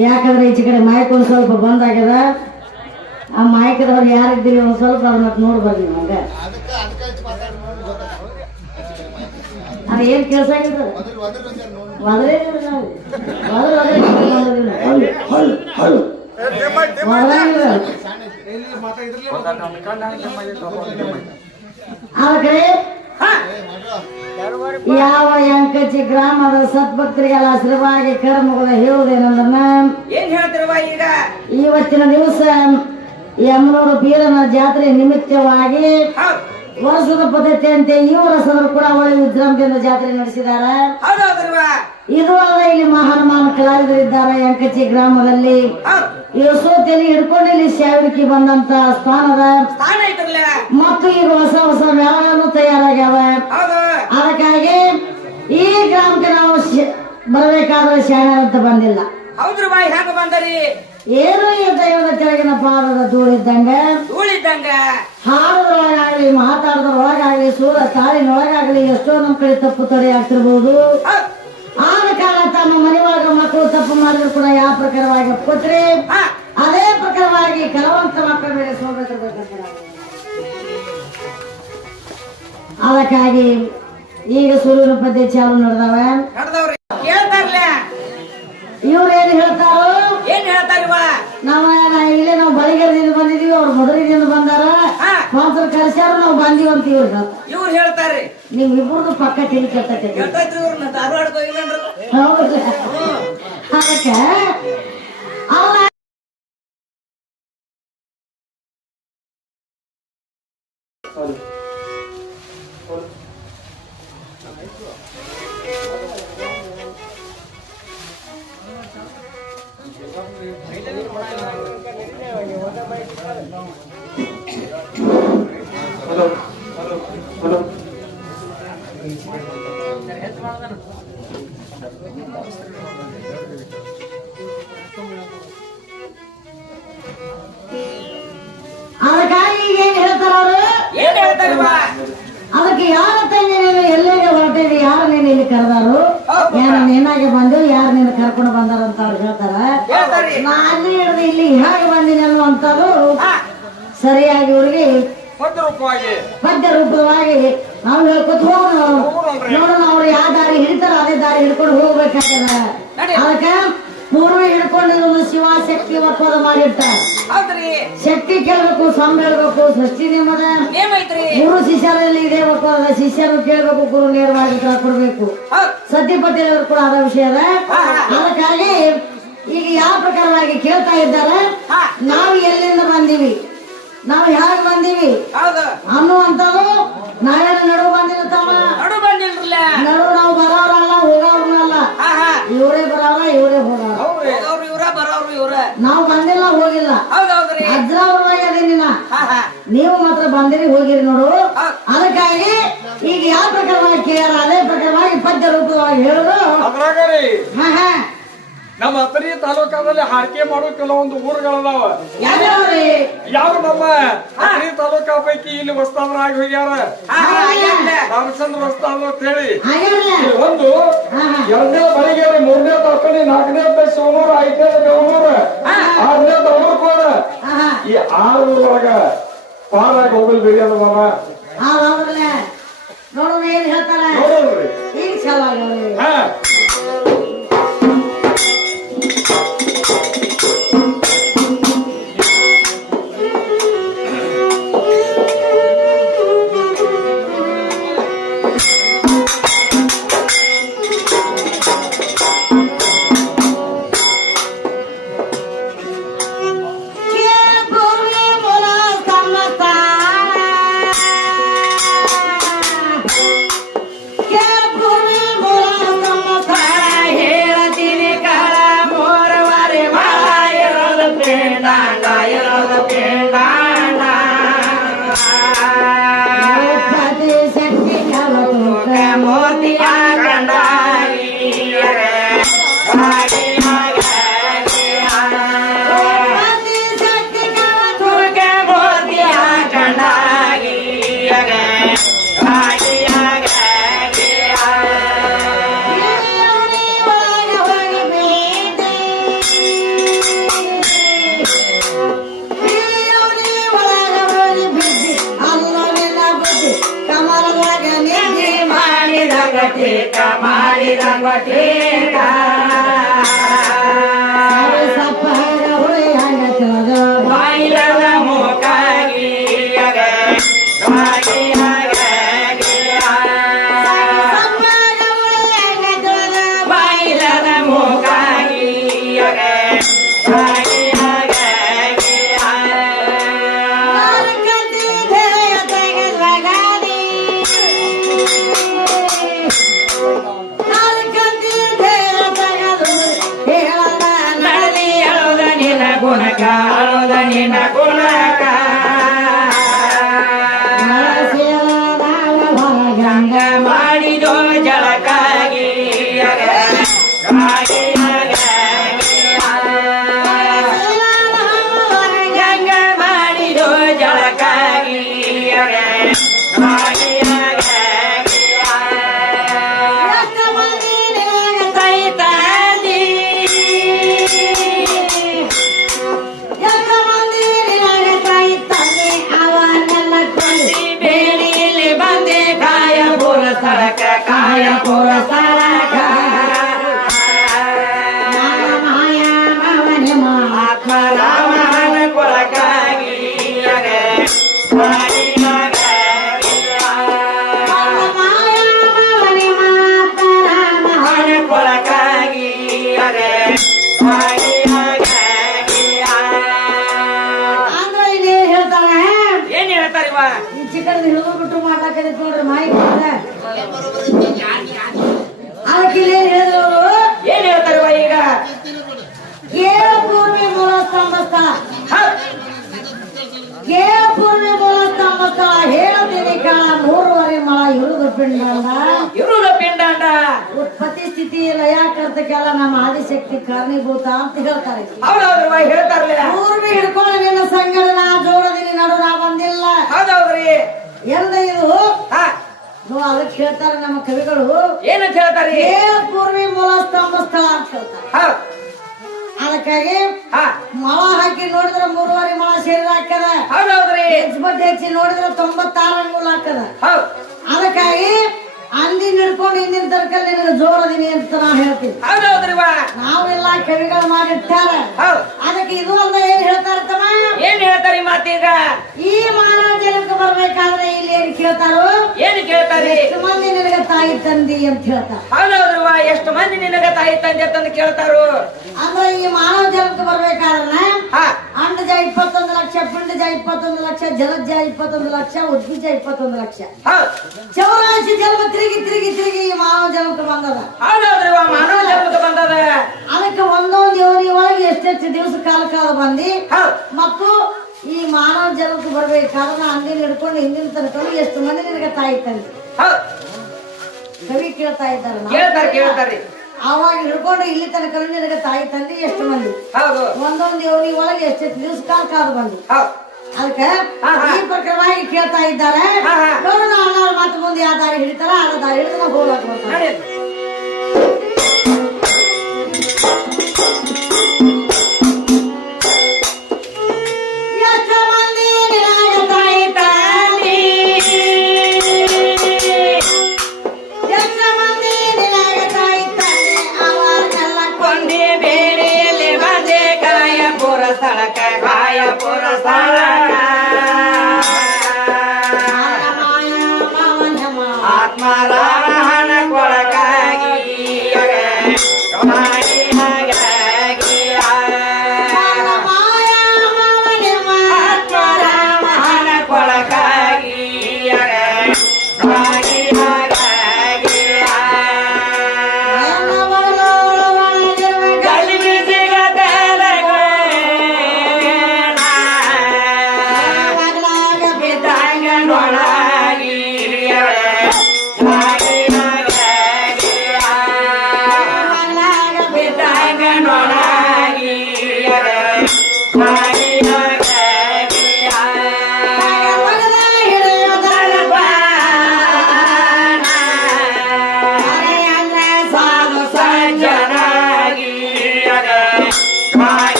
ಯಾಕಂದ್ರೆ ಈಚೆ ಕಡೆ ಮಾಯಕ್ ಒಂದು ಸ್ವಲ್ಪ ಬಂದಾಗ್ಯದ? ಆ ಮಾಯಕದವ್ರು ಯಾರಿದ್ದೀರಿ ಒಂದು ಸ್ವಲ್ಪ ಅದನ್ನ ನೋಡ್ಬಾರ್ದು ನೀವು ಹಂಗ ಅದ ಏನ್ ಕೆಲಸ ಒದ್ರೆ. ಅದಕ್ಕೆ ಯಾವ ಯಂಕಜಿ ಗ್ರಾಮದ ಸದ್ಭಕ್ತರಿಗೆಲ್ಲ ಹಸಿರವಾಗಿ ಕರ್ಮಗಳ ಹೇಳುವುದೇನಂದ್ರ ಏನ್ ಹೇಳ್ತಿರುವ ಈಗ? ಇವತ್ತಿನ ದಿವಸ ಯಮನೂರು ಬೀರನ ಜಾತ್ರೆ ನಿಮಿತ್ತವಾಗಿ ವರ್ಷದ ಪದ್ಧತಿಯಂತೆ ಈ ವರ್ಷದವರು ಕೂಡ ಒಳ್ಳೆ ವಿಜೃಂಭಣೆಯಿಂದ ಜಾತ್ರೆ ನಡೆಸಿದಾರ ಇದು ಅಲ್ಲ ಇಲ್ಲಿ ಮಹಾನುಮಾನ ಕಲಾವಿದರಿದ್ದಾರೆ ಯಂಕಚಿ ಗ್ರಾಮದಲ್ಲಿ. ಹೌದ್ ಯಶೋತಿಯಲ್ಲಿ ಹಿಡ್ಕೊಂಡು ಇಲ್ಲಿ ಶಾವಿಡಿಕೆ ಬಂದಂತ ಸ್ಥಾನದ ಮತ್ತು ಈಗ ಹೊಸ ಹೊಸ ಮೇಳಗಳನ್ನು ತಯಾರಾಗ್ಯಾವ. ಅದಕ್ಕಾಗಿ ಈ ಗ್ರಾಮಕ್ಕೆ ನಾವು ಬರಬೇಕಾದ್ರೆ ಶಾಣೆ ಅಂತ ಬಂದಿಲ್ಲ. ಹೌದ್ರವ ಹೆಂಗ ಬಂದರಿ? ಏನು ಈ ದೈವದ ಕೆಳಗಿನ ಪಾದದ ಧೂಳಿದ್ದಂಗ ಧೂಳಿದ್ದಂಗ ಹಾಡೋದ್ರೊಳಗಾಗ್ಲಿ ಮಾತಾಡೋದ್ರೊಳಗಾಗ್ಲಿ ಸೂರ ತಾಳಿನೊಳಗಾಗ್ಲಿ ಎಷ್ಟೋ ನಮ್ ಕಡೆ ತಪ್ಪು ತಡೆ ಆಗ್ತಿರ್ಬೋದು. ಹೌದ್ ಆದ ಕಾಲ ತಮ್ಮ ಮನೆ ಒಳಗ ಮಕ್ಕಳು ತಪ್ಪು ಮಾಡಿದ್ರು ಕೂಡ ಯಾವ ಪ್ರಕಾರವಾಗಿ ಒಪ್ಕೋತ್ರಿ ಅದೇ ಪ್ರಕಾರವಾಗಿ ಕಲವಂತ ಮಕ್ಕಳ ಮೇಲೆ ಸೋಬೇಕಿರ್ಬೇಕಂತ ಅದಕ್ಕಾಗಿ ಈಗ ಸೂರ್ಯನ ಪದ್ಯ ಚಾಲು ನಡೆದವ. ಇವ್ರೇನ್ ಇವ್ರು ಹೇಳ್ತಾರೋ? ಏನ್ ಹೇಳ್ತಾರಿವ ನಾವ ಇಲ್ಲೇ ನಾವು ಬಳಿಗರದಿಂದ ಬಂದಿದೀವಿ ಅವ್ರ ಮೊದಲಿನಿಂದ ಬಂದಾರ. ಸ್ಪಾನ್ಸರ್ ಕರ್ಸ್ಯಾರ ನಾವು ಬಂದೀವಿ ಅಂತ ಇವ್ರು. ಹೇಳ್ತಾರೆ ನೀವು ಇಬ್ಬರದು ಪಕ್ಕ ತಿಳಿ ಕೆಟ್ಟೈತೆ ಹೇಳ್ತೈತ್ರಿ ಇವ್ರನ್ನ ಧಾರವಾಡಕ್ಕೆ ಹೋಗಿಲ್ಲನ್ರಿ ಹೌದಲ್ಲ ಅದಕ್ಕೆ ಅವ್ರ ಅದಕ್ಕಾಗಿ ಅದಕ್ಕೆ ಯಾರ ತಂಗಿ ನೀನು ಎಲ್ಲಿಗೆ ಹೊರಟಿರಿ ಯಾರು ನೀನು ಇಲ್ಲಿ ಕರೆದಾರು ಯಾರು ಏನಾಗಿ ಬಂದು ಯಾರು ನೀನು ಕರ್ಕೊಂಡು ಬಂದಾರ ಅಂತ ಅವ್ರು ಹೇಳ್ತಾರ ಹೇಳ್ತಾರಿ ನಾನು ಹಿಡಿದು ಇಲ್ಲಿ ಹೇಗೆ ಬಂದಿನಿ ಅನ್ನುವಂಥದ್ದು ಹಾ ಸರಿಯಾಗಿ ಇವ್ರಿಗೆ ಪದ್ಯ ರೂಪವಾಗಿ ಪದ್ಯ ರೂಪವಾಗಿ ನಾವು ಹೇಳ್ಕೊತ ಹೋಗೋಣ ನೋಡೋಣ ಅವ್ರು ಯಾವ ದಾರಿ ಹಿಡಿತಾರ ಅದೇ ದಾರಿ ಹಿಡ್ಕೊಂಡು ಹೋಗ್ಬೇಕಾಗ್ತದ ನಡಿ. ಅದಕ್ಕೆ ಪೂರ್ವ ಹಿಡ್ಕೊಂಡು ಶಿವಶಕ್ತಿ ಒಪ್ಪದ ಮಾಡಿರ್ತಾರೆ. ಹೌದ್ರಿ. ಶಕ್ತಿ ಕೇಳ್ಬೇಕು ಸ್ವಾಮಿ ಹೇಳ್ಬೇಕು ಸೃಷ್ಟಿ ನಿಮ್ಮದ. ಗುರು ಶಿಷ್ಯರಲ್ಲಿ ಇದೇಬೇಕು ಅದ ಶಿಷ್ಯರು ಕೇಳ್ಬೇಕು ಗುರು ನೇರವಾಗಿ ಕೊಡ್ಬೇಕು. ಸದ್ಯಪತಿ ಕೂಡ ಅದ ವಿಷಯ ಅದ. ಹಾ, ಹಾ. ಅದಕ್ಕಾಗಿ ಈಗ ಯಾವ ಪ್ರಕಾರವಾಗಿ ಕೇಳ್ತಾ ಇದ್ದಾರೆ. ನಾವು ಎಲ್ಲಿಂದ ಬಂದೀವಿ? ನಾವು ಹೇಗೆ ಬಂದೀವಿ? ಹೌದು. ಅನ್ನುವಂಥದ್ದು ನಾವೇನು ನಡುವು ಬಂದಿಲ್ಲ ತಮ್ಮ ನಡು ಬಂದಿಲ್ರಲ್ಲ. ನಡು ನಾವು ಹೋಗೋರ್ನಲ್ಲ ಇವರೇ ಬರೋರ ಇವರೇ ಹೋಗೋರ. ಹೋಗೋರು ಇವ್ರ ಬರೋರು ಇವ್ರ. ನಾವು ಬಂದಿಲ್ಲ ಹೋಗಿಲ್ಲ. ಹೌದೌದ್ರಿ. ಅಜ್ರಾವ್ರವಾಗಿ ಅದೀನಿ ನಾ. ಹಾ ಹಾ. ನೀವು ಮಾತ್ರ ಬಂದಿರಿ ಹೋಗಿರಿ ನೋಡು. ಅದಕ್ಕಾಗಿ ಈಗ ಯಾವ ಪ್ರಕಾರವಾಗಿ ಕೇಳ ಅದೇ ಪ್ರಕಾರವಾಗಿ ಪದ್ಯ ರೂಪವಾಗಿ ಹೇಳುದು? ಅದ್ರಾಗ ರೀ. ಹಾ ಹಾ. ನಮ್ಮ ಹತ್ತರಿ ತಾಲೂಕಾದಲ್ಲಿ ಹಾಡಿಕೆ ಮಾಡೋ ಕೆಲವೊಂದು ಊರುಗಳದಾವ. ಯಾರು ಯಾವ ನಮ್ಮ ಹತ್ತರಿ ತಾಲೂಕಾ ಪೈಕಿ ಇಲ್ಲಿ ವಸ್ತಾವರಾಗಿ ಹೋಗ್ಯಾರ. ರಾಮಚಂದ್ರ ವಸ್ತಾವ ಅಂತ ಹೇಳಿ. ಒಂದು ಎರಡನೇ ಬಳಿಗೆರೆ ಮೂರನೇ ತಕ್ಕಣಿ ನಾಲ್ಕನೇ ಶಿವನೂರು ಐದನೇ ಬೆಂಗಳೂರು ಆರನೇ ಹಾ ಈ ಆರು ಒಳಗ ಪಾರಾಗಿ ಹೋಗಲ್ ಮರ ನೋಡೋಣ ಏನ್ ಹೇಳ್ತಾರ ನೋಡ್ರಿ ಈಗ Yeah, my. ಕೊಳಕಾಗಿ ಅಂದ್ರ ಇಲ್ಲಿ ಹೇಳ್ತಾನೆ ಏನ್ ಹೇಳ್ತಾರಿವ ಈ ಚಿಕನ್ ಹಿಡಿದು ಬಿಟ್ಟು ಮಾಡ್ಲಾಕೈತಿ ನೋಡ್ರಿ ಮಾಯಿ ಅದಕ್ಕೆ ಇಲ್ಲಿ ಏನ್ ಹೇಳಿದ್ರು ಅವ್ರು? ಏನ್ ಹೇಳ್ತಾರಿವ ಈಗ ಕೇಳ ಪೂರ್ವಿ ಮೂಲ ಸ್ತಂಭ ಸ್ಥಳ ಹೌದ್. ಕೇಳ ಪೂರ್ವಿ ಮೂಲ ಸ್ತಂಭ ಸ್ಥಳ ಹೇಳ್ತೀನಿ ಕಾಳ ಮೂರುವರೆ ಮಳ ಪಿಂಡಂದ ಇರುದ ಪಿಂಡಾಂಡ. ಉತ್ಪತ್ತಿ ಸ್ಥಿತಿ ಲಯಾಕರ್ತಕ್ಕೆಲ್ಲ ನಮ್ಮ ಆದಿಶಕ್ತಿ ಕಾರಣೀಭೂತ ಅಂತ ಹೇಳ್ತಾರೆ ಹೌದೌದ್ರಿವ ಹೇಳ್ತಾರಲ್ಲ ಪೂರ್ವಿ ಹಿಡ್ಕೊಂಡು ನಿನ್ನ ಸಂಗಡ ನಾ ಜೋಡದಿನಿ ನಡು ನಾ ಬಂದಿಲ್ಲ. ಹೌದೌದ್ರಿ. ಎಲ್ಲ ಇದು? ಅದಕ್ಕೆ ಹೇಳ್ತಾರೆ ನಮ್ಮ ಕವಿಗಳು. ಏನಂತ ಹೇಳ್ತಾರೆ? ಪೂರ್ವಿ ಮೂಲ ಸ್ತಂಭ ಸ್ಥಳ ಅಂತ ಹೇಳ್ತಾರೆ. ಅದಕ್ಕಾಗಿ ಮಳ ಹಾಕಿ ನೋಡಿದ್ರೆ ಮೂರುವರೆ ಮಳ ಶರೀರ ಹಾಕದ ಹೌದೌದ್ರಿ. ಹೆಚ್ಚು ಹೆಚ್ಚಿ ನೋಡಿದ್ರೆ ತೊಂಬತ್ತಾರು ಅಂಗುಲ ಹಾಕದ ಹೌದ್. ಅದಕ್ಕಾಗಿ ಅಲ್ಲಿ ನಡ್ಕೊಂಡು ಹಿಂದಿನ ತರಕಲ್ಲಿ ನಿನಗೆ ಜೋರದಿನಿ ಅಂತ ನಾ ಹೇಳ್ತೀನಿ. ಹೌದೌದ್ರಿವ? ನಾವೆಲ್ಲ ಕವಿಗಳು ಮಾಡಿರ್ತಾರ ಅದಕ್ಕೆ ಇದು ಅಂತ ಏನ್ ಹೇಳ್ತಾರ ತಮ್ಮ ಏನ್ ಹೇಳ್ತಾರಿ ಮಾತೀಗ? ಈ ಮಾನವ ಜನಕ್ಕೆ ಬರ್ಬೇಕಾದ್ರೆ ಇಲ್ಲಿ ಏನ್ ಕೇಳ್ತಾರೋ? ಏನ್ ಕೇಳ್ತಾರೆ? ಎಷ್ಟು ಮಂದಿ ನಿನಗೆ ತಾಯಿ ತಂದಿ ಅಂತ ಹೇಳ್ತಾರ. ಹೌದೌದ್ರಿವ? ಎಷ್ಟು ಮಂದಿ ನಿನಗ ತಾಯಿ ತಂದೆ ಅಂತ ಕೇಳ್ತಾರೋ? ಅಂದ್ರೆ ಈ ಮಾನವ ಜನಕ್ಕೆ ಬರ್ಬೇಕಾದ್ರೆ ಹಾ ಅಂಡಜ ಇಪ್ಪತ್ತೊಂದು ಲಕ್ಷ ಪಿಂಡಜ ಇಪ್ಪತ್ತೊಂದು ಲಕ್ಷ ಜಲಜ ಇಪ್ಪತ್ತೊಂದು ಲಕ್ಷ ಉದ್ಭಿಜ ಇಪ್ಪತ್ತೊಂದು ಲಕ್ಷ ಹೌದ್ ಚೌರಾಶಿ ಜನ್ಮ ತಿರುಗಿ ತಿರುಗಿ ತಿರುಗಿ ಈ ಮಾನವ ಜನ್ಮಕ್ಕೆ ಬಂದದ ಹೌದೌದ್ರಿವ ಮಾನವ ಜನ್ಮಕ್ಕೆ ಬಂದದ ಅದಕ್ಕೆ ಒಂದೊಂದು ಯೋನಿ ಒಳಗೆ ಎಷ್ಟೆಷ್ಟು ದಿವಸ ಕಾಲ ಕಾಲ ಬಂದಿ ಹೌದ್ ಮತ್ತು ಈ ಮಾನವ ಜನ್ಮಕ್ಕೆ ಬರ್ಬೇಕಾದ್ರೆ ನಾ ಅಂದಿನ ಹಿಡ್ಕೊಂಡು ಹಿಂದಿನ ತನಕ ಎಷ್ಟು ಮಂದಿ ನಿನಗೆ ತಾಯಿ ತಂದೆ ಹೌದ್ ಕವಿ ಕೇಳ್ತಾ ಇದ್ದಾರೆ ನಾವು. ಕೇಳ್ತಾರ ಕೇಳ್ತಾರಿ ಆವಾಗ ಹಿಡ್ಕೊಂಡು ಇಲ್ಲಿ ತನಕ ನಿನಗೆ ತಾಯಿ ತಂದೆ ಎಷ್ಟು ಮಂದಿ? ಹೌದು. ಒಂದೊಂದು ಯೋನಿ ಒಳಗೆ ಎಷ್ಟೆಷ್ಟು ದಿವಸ ಕಾಲ ಕಾಲ ಬಂದಿ. ಅದಕ್ಕೆ. ಈ ಪ್ರಕಾರವಾಗಿ ಕೇಳ್ತಾ ಇದ್ದಾರೆ. ನೋಡೋಣ ಅಣ್ಣವ್ರ ಮಾತು ಮುಂದೆ ಯಾವ ದಾರಿ ಹಿಡಿತಾರ ಆ ದಾರಿ ಹಿಡಿದು ನಾವು ಪುರ ಸ್ಥಳಕ ಕಾಯ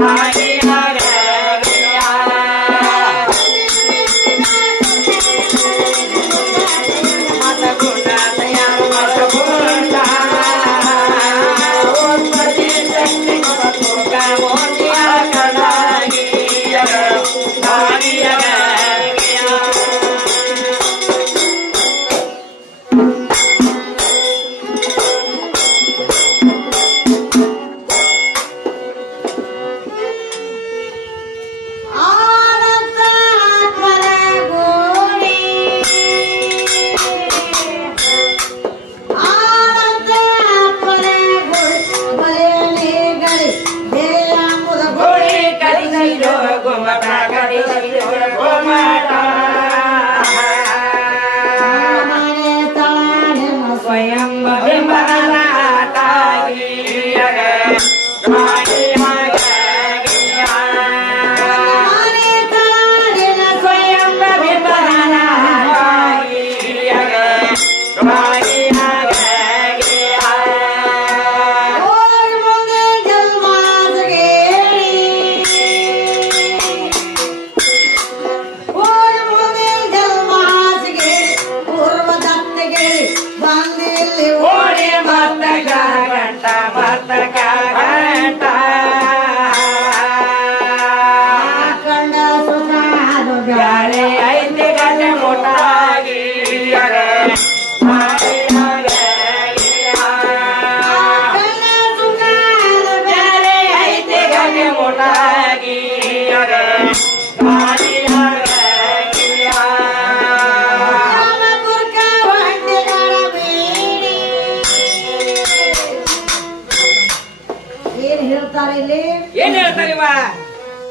Bye.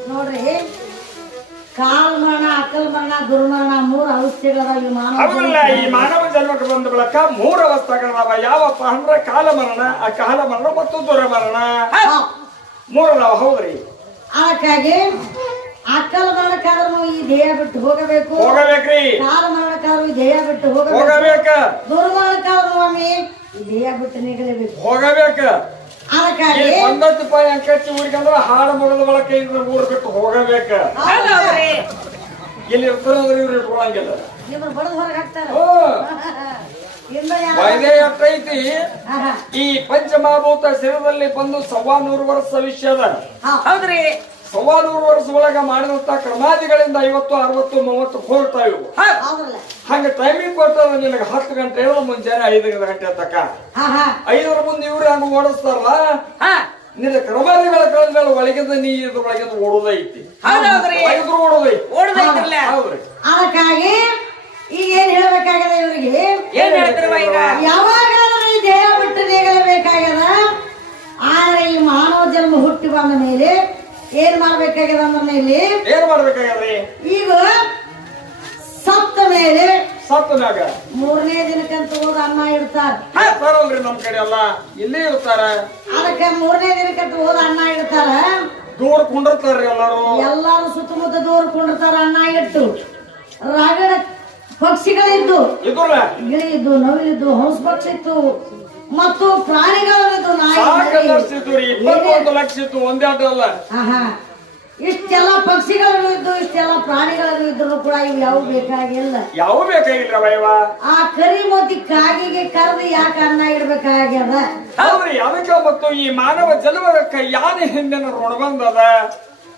ನೋಡ್ರಿ ಕಾಲ್ ಮರಣ ಅಕ್ಕಲ್ ಮರಣ ದುರ್ಮರಣ ಮೂರು ಈ ಮಾನವ ಈ ಮಾನವ ಜನ್ಮಕ್ಕೆ ಬಂದ ಬಳಿಕ ಮೂರು ಅವಸ್ಥೆಗಳದಾವ ಯಾವಪ್ಪ ಅಂದ್ರ ಕಾಲ ಮರಣ ಆ ಕಾಲ ಮರಣ ಮತ್ತು ದುರಮರಣ ಮೂರದಾವ ಹೌದ್ರಿ. ಅದಕ್ಕಾಗಿ ಅಕ್ಕಲ್ ಮರಣಕ್ಕಾದ್ರೂ ಈ ದೇಹ ಬಿಟ್ಟು ಹೋಗಬೇಕು. ಹೋಗಬೇಕ್ರಿ. ಕಾಲ ಮರಣಕ್ಕಾದ್ರೂ ಈ ದೇಹ ಬಿಟ್ಟು ಹೋಗಬೇಕು. ಹೋಗಬೇಕ. ದುರ್ಮರಣಕ್ಕಾದ್ರೂ ಒಮ್ಮೆ ಈ ದೇಹ ಬಿಟ್ಟು ನಿಗಲೇಬೇಕು. ಹೋಗಬೇಕ. ಒಂದತ್ತು ರೂಪಾಯಿ ಅಂಕಚ್ಚಿ ಊರಿಗಂದ್ರ ಹಾಡು ಮುಗಿದ ಬಳಕ ಇದ್ರ ಊರ್ ಬಿಟ್ಟು ಹೋಗಬೇಕ. ಇಲ್ಲಿ ಇರ್ತಾರಂದ್ರೆ ಇವ್ರು ಇಟ್ಕೊಳಂಗಿಲ್ಲ. ವೈದೇ ಎಷ್ಟೈತಿ ಈ ಪಂಚಮಹಾಭೂತ ಶಿರದಲ್ಲಿ ಬಂದು ಸವಾ ನೂರು ವರ್ಷ ವಿಷಯದ. ಹೌದ್ರಿ. ಸವಾ ನೂರು ವರ್ಷ ಒಳಗ ಮಾಡಿದಂತ ಕ್ರಮಾದಿಗಳಿಂದ ಐವತ್ತು ಅರವತ್ತು ಮೂವತ್ತು ಹೋಗ್ತಾ ಇವು. ಹಂಗೆ ಟೈಮಿಂಗ್ ಕೊಡ್ತಾರ ನಿನಗೆ ಹತ್ತು ಗಂಟೆ ಮುಂಜಾನೆ ಐದು ಗಂಟೆ ತಕ್ಕ ಹಾ ಹಾ. ಐದರ ಮುಂದೆ ಇವ್ರು ಹಂಗ ಓಡಿಸ್ತಾರಲ್ಲ ಹಾ. ನಿನ್ನ ಕ್ರಮಾದಿಗಳ ಕಳೆದ ಒಳಗಿಂದ ನೀ ಇದ್ರ ಒಳಗಿಂದ ಓಡೋದೈತಿ. ಒಳಗಿದ್ರು ಓಡೋದೈತಿ. ಹೌದ್ರಿ. ಅದಕ್ಕಾಗಿ ಈಗ ಏನ್ ಹೇಳ್ಬೇಕಾಗದ ಇವ್ರಿಗೆ? ಏನ್ ಹೇಳ್ತಾರವ ಈಗ? ಯಾವಾಗಾದ್ರೂ ಈ ದೇಹ ಬಿಟ್ಟು ನೀಗಲೇಬೇಕಾಗ್ಯದ? ಆದ್ರೆ ಈ ಮಾನವ ಜನ್ಮ ಹುಟ್ಟಿ ಬಂದ ಮೇಲೆ ಏನ್ ಮಾಡ್ಬೇಕಾಗ್ಯದ ಅಂದ್ರೆ ಇಲ್ಲಿ? ಏನ್ ಮಾಡ್ಬೇಕಾಗ್ಯದ್ರಿ? ಈಗ ಸತ್ತ ಮೇಲೆ ಸತ್ತ ಮ್ಯಾಗ. ಮೂರನೇ ದಿನಕ್ಕಂತ ಹೋದ ಅನ್ನ ಇಡ್ತಾರ. ನಮ್ ಕಡೆ ಎಲ್ಲ. ಇಲ್ಲೇ ಇರ್ತಾರ. ಅದಕ್ಕೆ ಮೂರನೇ ದಿನಕ್ಕಂತ ಹೋದ ಅನ್ನ ಇಡ್ತಾರ. ದೂರ ಕುಂಡಿರ್ತಾರ್ರಿ ಎಲ್ಲಾರು. ಎಲ್ಲಾರು ಸುತ್ತಮುತ್ತ ದೂರ ಕುಂಡಿರ್ತಾರ ಅನ್ನ ಇಟ್ಟು. ರಾಗಡ ಪಕ್ಷಿಗಳಿದ್ದು. ಇದ್ರಲ್ಲ? ಗಿಳಿ ಇದ್ದು ನವಿಲಿದ್ದು ಹಂಸ ಪಕ್ಷಿ ಇತ್ತು ಮತ್ತು ಪ್ರಾಣಿಗಳದ್ದು. ಸಾಕಷ್ಟು ರೀ ಇಪ್ಪತ್ತೊಂದು ಲಕ್ಷ ಇತ್ತು ಒಂದೇ ಆಟ ಅಲ್ಲ. ಇಷ್ಟೆಲ್ಲ ಪಕ್ಷಿಗಳನ್ನು ಇದ್ದು ಇಷ್ಟೆಲ್ಲ ಪ್ರಾಣಿಗಳನ್ನು ಇದ್ರು ಕೂಡ ಇವು ಯಾವ ಬೇಕಾಗಿಲ್ಲ. ಯಾವ ಬೇಕಾಗಿಲ್ಲ ಆ ಕರಿ ಮೋತಿ ಕಾಗಿಗೆ ಕರೆದು ಯಾಕೆ ಅನ್ನ ಇಡ್ಬೇಕಾಗ್ಯದ? ಹೌದ್ರಿ ಅದಕ್ಕೆ ಮತ್ತು ಈ ಮಾನವ ಜನವರಕ್ಕ ಯಾನೆ ಹಿಂದಿನ ಋಣ ಬಂದದ?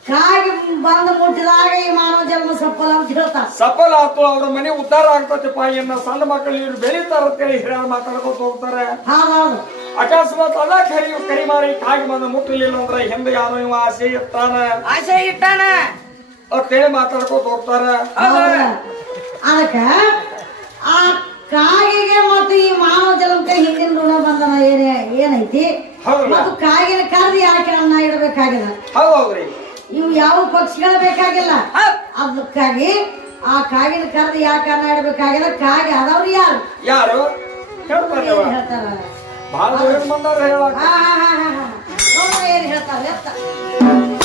ಕಾಗಿ ಬಂದು ಮುಟ್ಟಿದಾಗ ಈ ಮಾನವ ಜನ್ಮ ಸಫಲ ಅಂತ ಹೇಳ್ತಾರ ಸಫಲ ಆತು ಅವ್ರ ಮನೆ ಉದ್ಧಾರ ಆಗ್ತೈತಪ್ಪ. ಎನ್ನ ಸಣ್ಣ ಮಕ್ಕಳು ಇವ್ರು ಬೆಳೀತಾರ ಅಂತೇಳಿ ಹಿರಿಯರು ಮಾತಾಡ್ಕೊತ ಹೋಗ್ತಾರೆ. ಹೌದೌದು. ಅಕಸ್ಮಾತ್ ಅದ ಕರಿ ಕರಿ ಮಾರಿ ಕಾಗಿ ಬಂದ ಮುಟ್ಟಲಿಲ್ಲ ಅಂದ್ರೆ ಹಿಂದೆ ಯಾರು ಇವ ಆಸೆ ಇರ್ತಾನ ಆಸೆ ಇಟ್ಟಾನ? ಅಂತೇಳಿ ಮಾತಾಡ್ಕೊತ ಹೋಗ್ತಾರ? ಅದಕ್ಕ ಆ ಕಾಗಿಗೆ ಮತ್ತು ಈ ಮಾನವ ಜನ್ಮಕ್ಕೆ ಹಿಂದಿನ ಋಣ ಬಂದನ ಏನೇ ಏನೈತಿ? ಮತ್ತು ಕಾಗಿನ ಕರೆದು ಯಾಕೆ ಅನ್ನ ಇಡಬೇಕಾಗಿದೆ? ಹೌದೌದ್ರಿ ಇವು ಯಾವ ಪಕ್ಷಿಗಳು ಬೇಕಾಗಿಲ್ಲ. ಅದಕ್ಕಾಗಿ ಆ ಕಾಗಿನ ಕರೆದು ಯಾಕೆ ಅನ್ನ ಕಾಗೆ ಕಾಗಿ ಅದವ್ರು ಯಾರು? ಯಾರು ಹೇಳ್ತಾರೆ? ಹೇಳಕ್? ಹಾ, ಹಾ, ಹಾ, ಹಾ. ಏನ್ ಹೇಳ್ತಾರ? ಎತ್ತ.